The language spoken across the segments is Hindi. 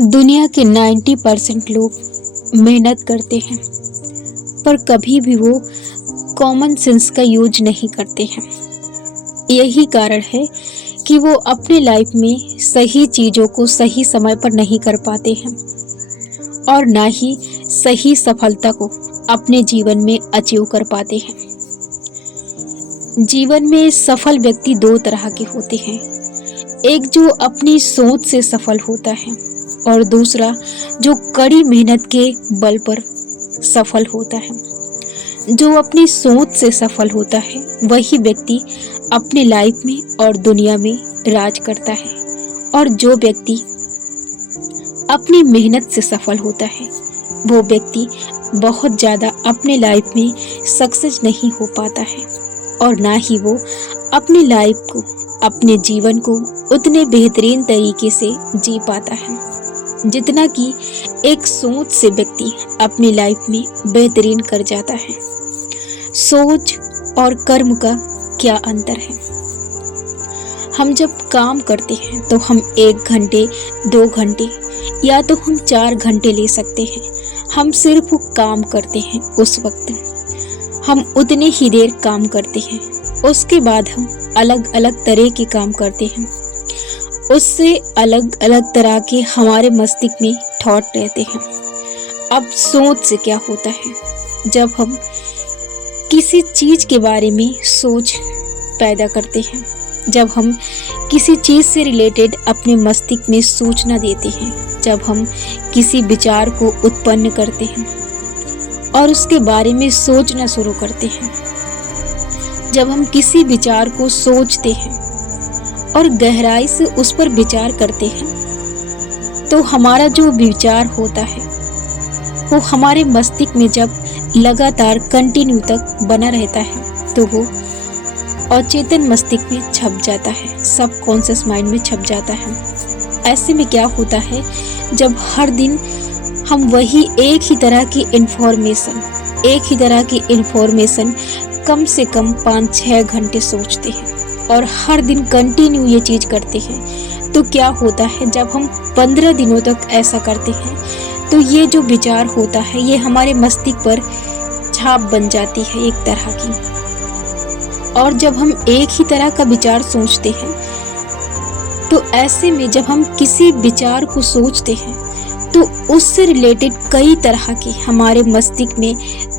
दुनिया के 90% लोग मेहनत करते हैं पर कभी भी वो कॉमन सेंस का यूज नहीं करते हैं। यही कारण है कि वो अपने लाइफ में सही चीज़ों को सही समय पर नहीं कर पाते हैं और ना ही सही सफलता को अपने जीवन में अचीव कर पाते हैं। जीवन में सफल व्यक्ति दो तरह के होते हैं, एक जो अपनी सोच से सफल होता है और दूसरा जो कड़ी मेहनत के बल पर सफल होता है। जो अपनी सोच से सफल होता है वही व्यक्ति अपने लाइफ में और दुनिया में राज करता है, और जो व्यक्ति अपनी मेहनत से सफल होता है वो व्यक्ति बहुत ज़्यादा अपने लाइफ में सक्सेस नहीं हो पाता है और ना ही वो अपनी लाइफ को, अपने जीवन को उतने बेहतरीन तरीके से जी पाता है जितना कि एक सोच से व्यक्ति अपनी लाइफ में बेहतरीन कर जाता है। सोच और कर्म का क्या अंतर है? हम जब काम करते हैं तो हम 1 घंटे 2 घंटे या तो हम 4 घंटे ले सकते हैं। हम सिर्फ काम करते हैं, उस वक्त हम उतने ही देर काम करते हैं। उसके बाद हम अलग अलग तरह के काम करते हैं, उससे अलग अलग तरह के हमारे मस्तिष्क में थॉट रहते हैं। अब सोच से क्या होता है? जब हम किसी चीज़ के बारे में सोच पैदा करते हैं, जब हम किसी चीज़ से रिलेटेड अपने मस्तिष्क में सूचना देते हैं, जब हम किसी विचार को उत्पन्न करते हैं और उसके बारे में सोचना शुरू करते हैं, जब हम किसी विचार को सोचते हैं और गहराई से उस पर विचार करते हैं, तो हमारा जो विचार होता है वो हमारे मस्तिष्क में जब लगातार कंटिन्यू तक बना रहता है तो वो अचेतन मस्तिष्क में छप जाता है, सबकॉन्शियस माइंड में छप जाता है। ऐसे में क्या होता है, जब हर दिन हम वही एक ही तरह की इंफॉर्मेशन कम से कम 5-6 घंटे सोचते हैं और हर दिन कंटिन्यू ये चीज़ करते हैं, तो क्या होता है, जब हम 15 दिनों तक ऐसा करते हैं तो ये जो विचार होता है ये हमारे मस्तिष्क पर छाप बन जाती है एक तरह की। और जब हम एक ही तरह का विचार सोचते हैं तो ऐसे में जब हम किसी विचार को सोचते हैं तो उससे रिलेटेड कई तरह के हमारे मस्तिष्क में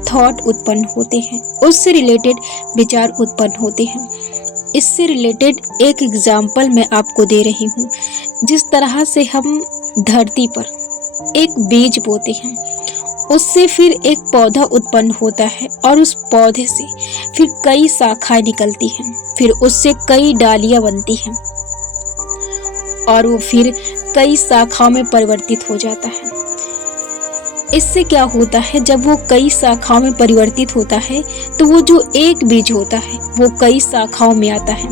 थॉट उत्पन्न होते हैं, उससे रिलेटेड विचार उत्पन्न होते हैं। इससे रिलेटेड एक एग्जाम्पल मैं आपको दे रही हूँ। जिस तरह से हम धरती पर एक बीज बोते हैं, उससे फिर एक पौधा उत्पन्न होता है और उस पौधे से फिर कई शाखाएं निकलती हैं, फिर उससे कई डालियां बनती हैं और वो फिर कई शाखाओं में परिवर्तित हो जाता है। इससे क्या होता है, जब वो कई शाखाओं में परिवर्तित होता है तो वो जो एक बीज होता है वो कई शाखाओं में आता है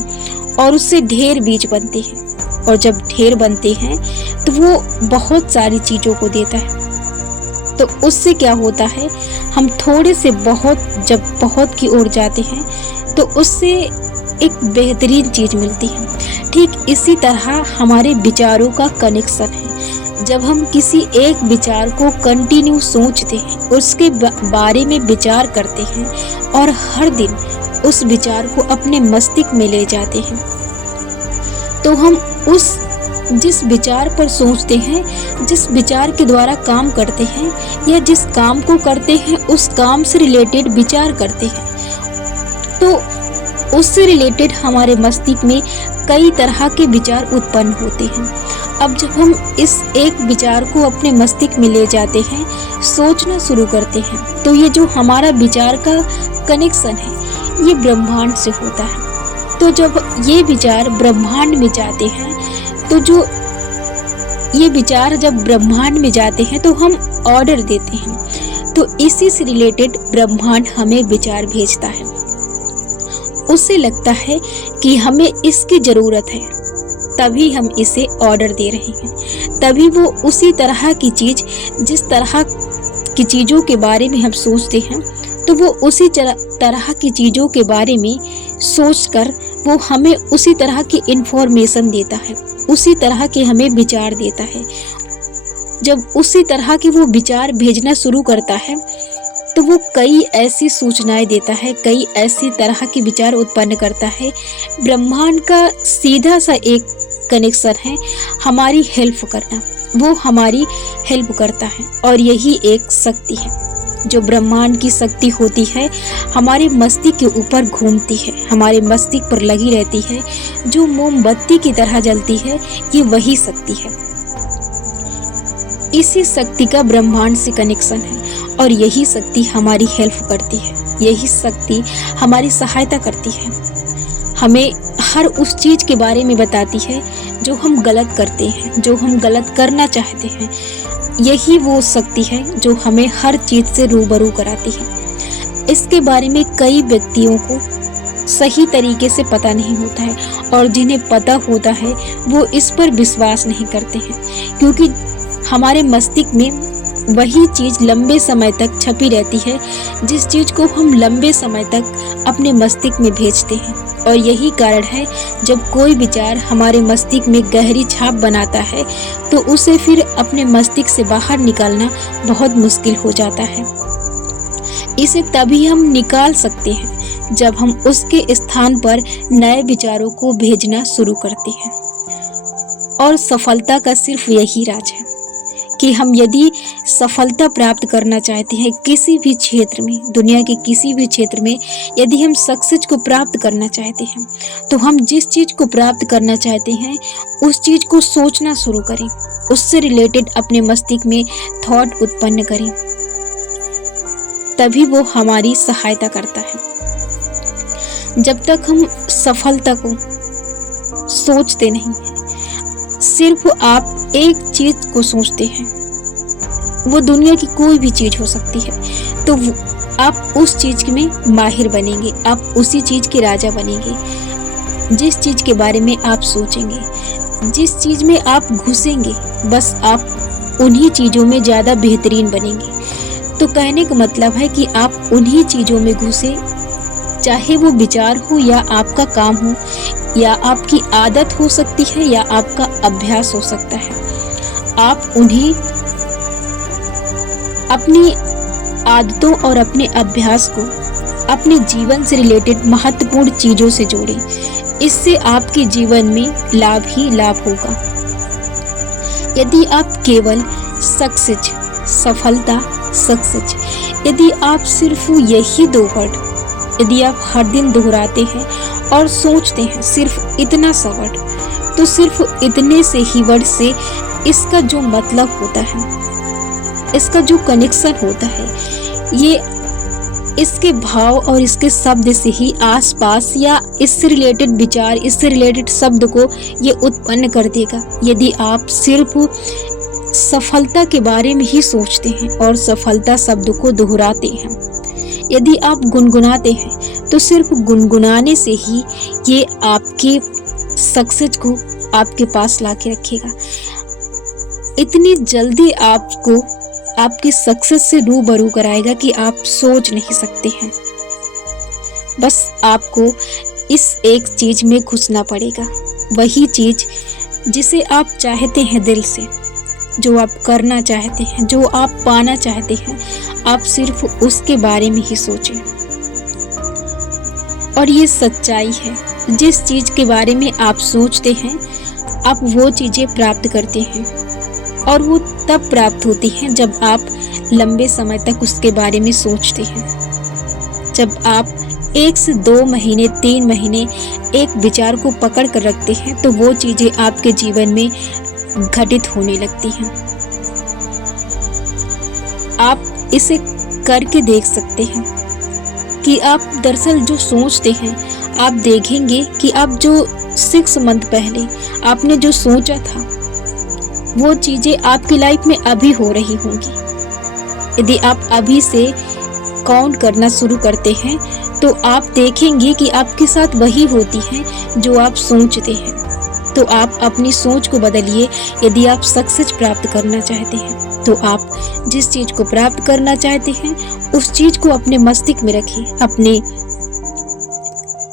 और उससे ढेर बीज बनते हैं, और जब ढेर बनते हैं तो वो बहुत सारी चीज़ों को देता है। तो उससे क्या होता है, हम थोड़े से जब बहुत की ओर जाते हैं तो उससे एक बेहतरीन चीज़ मिलती है। ठीक इसी तरह हमारे विचारों का कनेक्शन है। जब हम किसी एक विचार को कंटिन्यू सोचते हैं, उसके बारे में विचार करते हैं और हर दिन उस विचार को अपने मस्तिष्क में ले जाते हैं, तो हम जिस विचार पर सोचते हैं, जिस विचार के द्वारा काम करते हैं या जिस काम को करते हैं उस काम से रिलेटेड विचार करते हैं, तो उससे रिलेटेड हमारे मस्तिष्क में कई तरह के विचार उत्पन्न होते हैं। अब जब हम इस एक विचार को अपने मस्तिष्क में ले जाते हैं, सोचना शुरू करते हैं, तो ये जो हमारा विचार का कनेक्शन है ये ब्रह्मांड से होता है। तो जब ये विचार ब्रह्मांड में जाते हैं, तो जो ये विचार जब ब्रह्मांड में जाते हैं तो हम ऑर्डर देते हैं, तो इसी से रिलेटेड ब्रह्मांड हमें विचार भेजता है। उससे लगता है कि हमें इसकी ज़रूरत है, तभी हम इसे ऑर्डर दे रहे हैं, तभी वो उसी तरह की चीज़, जिस तरह की चीज़ों के बारे में हम सोचते हैं, तो वो उसी तरह की चीज़ों के बारे में सोचकर वो हमें उसी तरह की इंफॉर्मेशन देता है, उसी तरह के हमें विचार देता है। जब उसी तरह के वो विचार भेजना शुरू करता है तो वो कई ऐसी सूचनाएं देता है, कई ऐसी तरह के विचार उत्पन्न करता है। ब्रह्मांड का सीधा सा एक कनेक्शन है हमारी हेल्प करना, वो हमारी हेल्प करता है और यही एक शक्ति है जो ब्रह्मांड की शक्ति होती है। हमारे मस्तिष्क के ऊपर घूमती है, हमारे मस्तिष्क पर लगी रहती है, जो मोमबत्ती की तरह जलती है, ये वही शक्ति है। इसी शक्ति का ब्रह्मांड से कनेक्शन है और यही शक्ति हमारी हेल्प करती है, यही शक्ति हमारी सहायता करती है, हमें हर उस चीज के बारे में बताती है जो हम गलत करते हैं, जो हम गलत करना चाहते हैं। यही वो शक्ति है जो हमें हर चीज से रूबरू कराती है। इसके बारे में कई व्यक्तियों को सही तरीके से पता नहीं होता है और जिन्हें पता होता है वो इस पर विश्वास नहीं करते हैं, क्योंकि हमारे मस्तिष्क में वही चीज लंबे समय तक छपी रहती है जिस चीज को हम लंबे समय तक अपने मस्तिष्क में भेजते हैं। और यही कारण है जब कोई विचार हमारे मस्तिष्क में गहरी छाप बनाता है तो उसे फिर अपने मस्तिष्क से बाहर निकालना बहुत मुश्किल हो जाता है। इसे तभी हम निकाल सकते हैं जब हम उसके स्थान पर नए विचारों को भेजना शुरू करते हैं। और सफलता का सिर्फ यही राज है कि हम यदि सफलता प्राप्त करना चाहते हैं किसी भी क्षेत्र में, दुनिया के किसी भी क्षेत्र में, यदि हम सक्सेस को प्राप्त करना चाहते हैं तो हम जिस चीज को प्राप्त करना चाहते हैं उस चीज को सोचना शुरू करें, उससे रिलेटेड अपने मस्तिष्क में थॉट उत्पन्न करें, तभी वो हमारी सहायता करता है। जब तक हम सफलता को सोचते नहीं हैं, सिर्फ आप एक चीज को सोचते हैं, वो दुनिया की कोई भी चीज हो सकती है, तो आप उस चीज में माहिर बनेंगे, आप उसी चीज के राजा बनेंगे। जिस चीज के बारे में आप सोचेंगे, जिस चीज में आप घुसेंगे, बस आप उन्हीं चीजों में ज्यादा बेहतरीन बनेंगे। तो कहने का मतलब है कि आप उन्हीं चीजों में घुसे, चाहे वो विचार हो या आपका काम हो या आपकी आदत हो सकती है या आपका अभ्यास हो सकता है। आप उन्हें अपनी आदतों और अपने अभ्यास को अपने जीवन से रिलेटेड महत्वपूर्ण चीजों से जोड़ें। इससे आपके जीवन में लाभ ही लाभ होगा। यदि आप केवल सक्सेस, सफलता, सक्सेस, यदि आप सिर्फ यही दो वर्ड यदि आप हर दिन दोहराते हैं और सोचते हैं सिर्फ इतना सा वर्ड, तो सिर्फ इतने से ही वर्ड से इसका जो मतलब होता है, इसका जो कनेक्शन होता है, ये इसके भाव और इसके शब्द से ही आसपास या इससे रिलेटेड विचार, इससे रिलेटेड शब्द को ये उत्पन्न कर देगा। यदि आप सिर्फ सफलता के बारे में ही सोचते हैं और सफलता शब्द को दोहराते हैं, यदि आप गुनगुनाते हैं, तो सिर्फ गुनगुनाने से ही ये आपके सक्सेस को आपके पास लाके रखेगा। इतनी जल्दी आपको आपकी सक्सेस से रूबरू कराएगा कि आप सोच नहीं सकते हैं। बस आपको इस एक चीज में घुसना पड़ेगा, वही चीज जिसे आप चाहते हैं दिल से, जो आप करना चाहते हैं, जो आप पाना चाहते हैं, आप सिर्फ उसके बारे में ही सोचें। और ये सच्चाई है, जिस चीज के बारे में आप सोचते हैं आप वो चीजें प्राप्त करते हैं, और वो तब प्राप्त होती हैं जब आप लंबे समय तक उसके बारे में सोचते हैं। जब आप 1 से 2 महीने, 3 महीने एक विचार को पकड़ कर रखते हैं तो वो चीजें आपके जीवन में घटित होने लगती हैं। आप इसे करके देख सकते हैं कि आप दरअसल जो सोचते हैं, आप देखेंगे कि आप जो 6 मंथ पहले आपने जो सोचा था वो चीजें आपकी लाइफ में अभी हो रही होंगी। यदि आप अभी से काउंट करना शुरू करते हैं तो आप देखेंगे कि आपके साथ वही होती है जो आप सोचते हैं। तो आप अपनी सोच को बदलिए। यदि आप सक्सेस प्राप्त करना चाहते हैं तो आप जिस चीज को प्राप्त करना चाहते हैं उस चीज को अपने मस्तिष्क में रखिए, अपने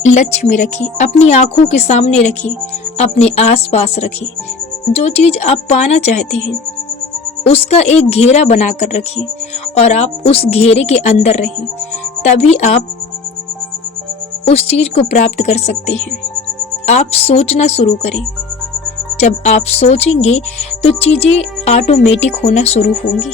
लक्ष्य में रखिए, अपनी आंखों के सामने रखिए, अपने आसपास रखिए। जो चीज आप पाना चाहते हैं उसका एक घेरा बनाकर रखिए और आप उस घेरे के अंदर रहें, तभी आप उस चीज को प्राप्त कर सकते हैं। आप सोचना शुरू करें। जब आप सोचेंगे तो चीजें ऑटोमेटिक होना शुरू होंगी।